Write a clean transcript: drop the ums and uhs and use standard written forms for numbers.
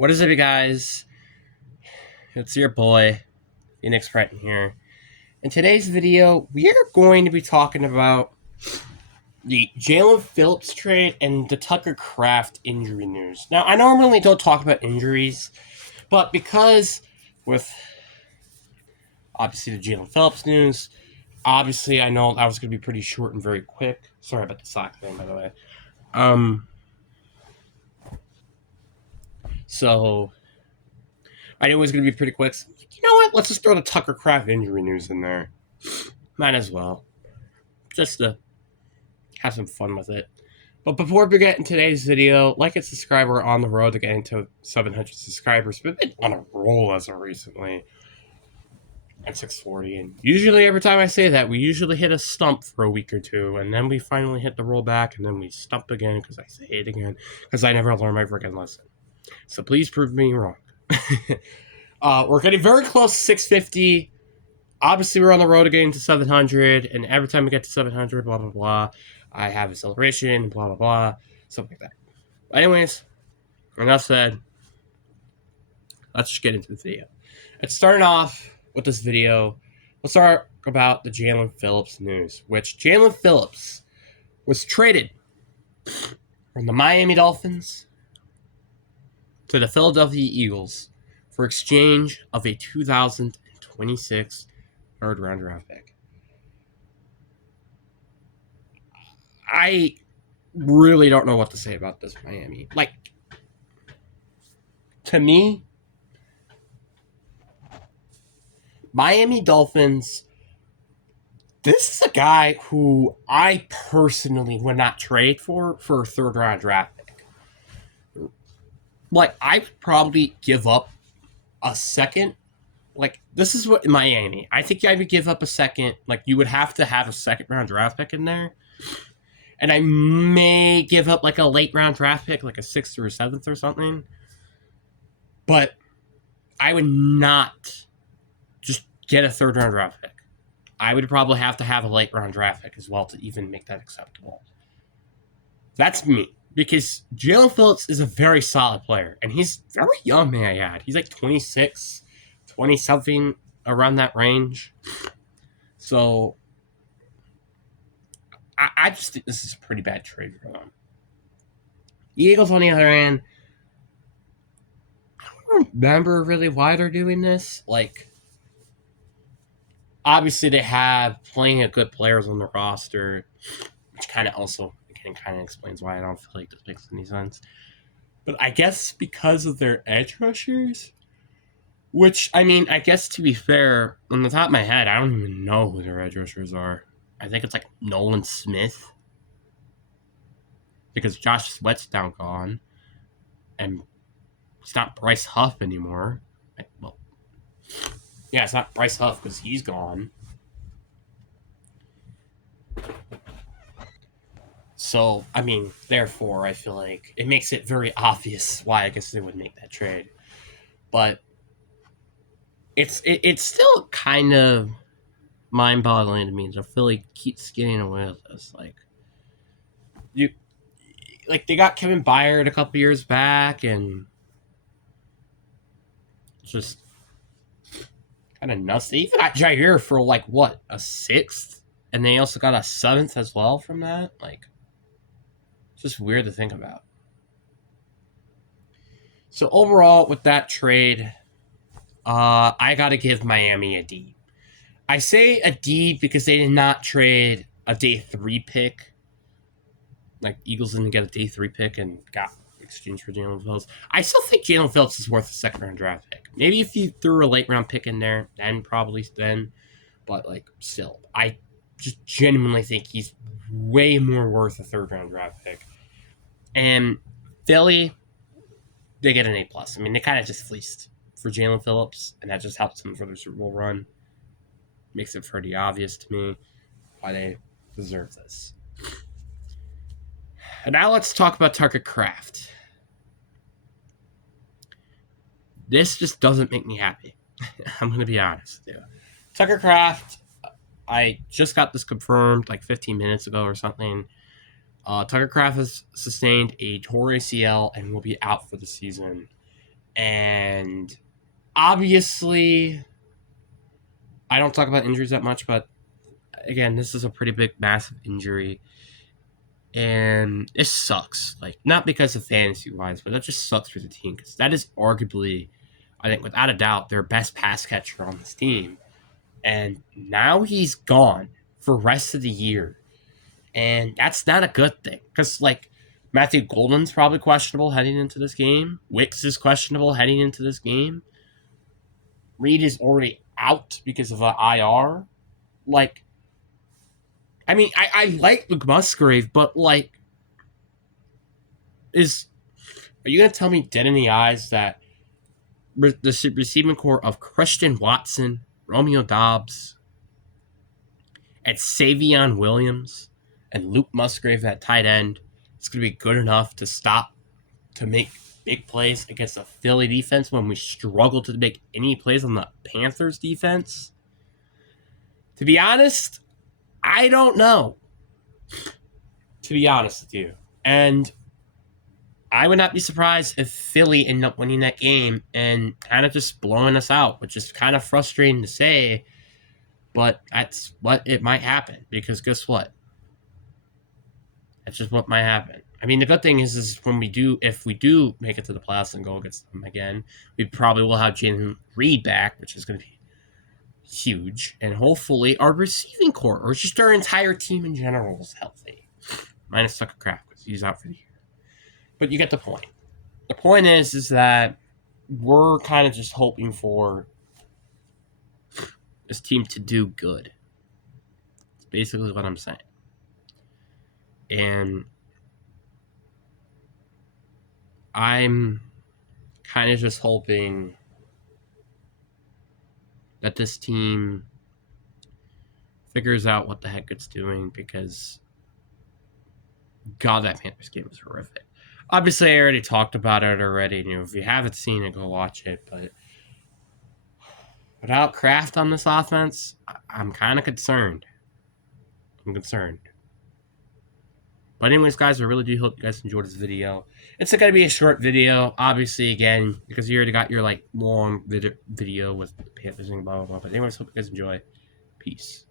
What is it, guys? It's your boy, Phoenix Breton here. In today's video, we are going to be talking about the Jalen Phillips trade and the Tucker Kraft injury news. Now, I normally don't talk about injuries, but because with obviously the Jalen Phillips news, obviously I know that was going to be pretty short and very quick. Sorry about the sock thing, by the way. So I knew it was going to be pretty quick. So you know what? Let's just throw the Tucker Kraft injury news in there. Might as well. Just to have some fun with it. But before we get in today's video, like and subscribe. We're on the road to getting to 700 subscribers. We've been on a roll as of recently at 640. And usually every time I say that, we usually hit a stump for a week or two. And then we finally hit the roll back. And then we stump again because I say it again. Because I never learn my freaking lesson. So please prove me wrong. We're getting very close to 650. Obviously, we're on the road again to 700, and every time we get to 700, blah, blah, blah, I have a celebration, blah, blah, blah, something like that. But anyways, enough said. Let's just get into the video. Let's start off with this video. Let's start about the Jalen Phillips news, which Jalen Phillips was traded from the Miami Dolphins to the Philadelphia Eagles for exchange of a 2026 third-round draft pick. I really don't know what to say about this Miami. Like, to me, Miami Dolphins, this is a guy who I personally would not trade for a third-round draft pick. Like, I would probably give up a second. Like, this is what Miami. I think I would give up a second. Like, you would have to have a second-round draft pick in there. And I may give up like a late-round draft pick, like a 6th or a 7th or something. But I would not just get a third-round draft pick. I would probably have to have a late-round draft pick as well to even make that acceptable. That's me. Because Jalen Phillips is a very solid player. And he's very young, may I add. He's like 26, 20-something, around that range. So I just think this is a pretty bad trade for them. The Eagles, on the other hand, I don't remember really why they're doing this. Like, obviously they have plenty of good players on the roster, which kind of also kind of explains why I don't feel like this makes any sense. But I guess because of their edge rushers, which, I mean, I guess to be fair, on the top of my head, I don't even know who their edge rushers are. I think it's like Nolan Smith, because Josh Sweat's down gone, and it's not Bryce Huff anymore. Well, yeah, it's not Bryce Huff because he's gone. So, I mean, therefore, I feel like it makes it very obvious why I guess they would make that trade. But it's still kind of mind-boggling to me that Philly keeps getting away with this. Like they got Kevin Byard a couple years back, and just kind of nuts. They even got Jair for like what, a 6th, and they also got a 7th as well from that. Like, it's just weird to think about. So overall, with that trade, I got to give Miami a D. I say a D because they did not trade a day 3 pick. Like, Eagles didn't get a day 3 pick and got exchanged for Jalen Phillips. I still think Jalen Phillips is worth a second-round draft pick. Maybe if you threw a late-round pick in there, then probably then. But, like, still, I just genuinely think he's way more worth a third-round draft pick. And Philly, they get an A+. I mean, they kind of just fleeced for Jalen Phillips, and that just helps them for their Super Bowl run. Makes it pretty obvious to me why they deserve this. And now let's talk about Tucker Kraft. This just doesn't make me happy. I'm going to be honest with you. Tucker Kraft, I just got this confirmed like 15 minutes ago or something. Tucker Kraft has sustained a torn ACL and will be out for the season. And obviously, I don't talk about injuries that much, but again, this is a pretty big, massive injury. And it sucks. Like, not because of fantasy wise, but that just sucks for the team because that is arguably, I think, without a doubt, their best pass catcher on this team. And now he's gone for the rest of the year. And that's not a good thing because, like, Matthew Golden's probably questionable heading into this game. Wicks is questionable heading into this game. Reed is already out because of an IR. Like, I mean, I like Musgrave, but like, are you gonna tell me dead in the eyes that the receiving core of Christian Watson, Romeo Doubs, and Savion Williams, and Luke Musgrave at tight end is gonna be good enough to make big plays against the Philly defense when we struggle to make any plays on the Panthers defense? To be honest, I don't know. To be honest with you. And I would not be surprised if Philly ended up winning that game and kind of just blowing us out, which is kind of frustrating to say, but that's what it might happen. Because guess what? That's just what might happen. I mean, the good thing is if we do make it to the playoffs and go against them again, we probably will have Jalen Reed back, which is going to be huge. And hopefully our receiving core, or just our entire team in general, is healthy. Minus Tucker Kraft, because he's out for the year. But you get the point. The point is that we're kind of just hoping for this team to do good. It's basically what I'm saying. And I'm kind of just hoping that this team figures out what the heck it's doing, because God, that Panthers game was horrific. Obviously, I already talked about it already. You know, if you haven't seen it, go watch it. But without Kraft on this offense, I'm kind of concerned. But anyways, guys, I really do hope you guys enjoyed this video. It's going to be a short video, obviously, again, because you already got your, like, long video with the Panthers and blah, blah, blah. But anyways, hope you guys enjoy. Peace.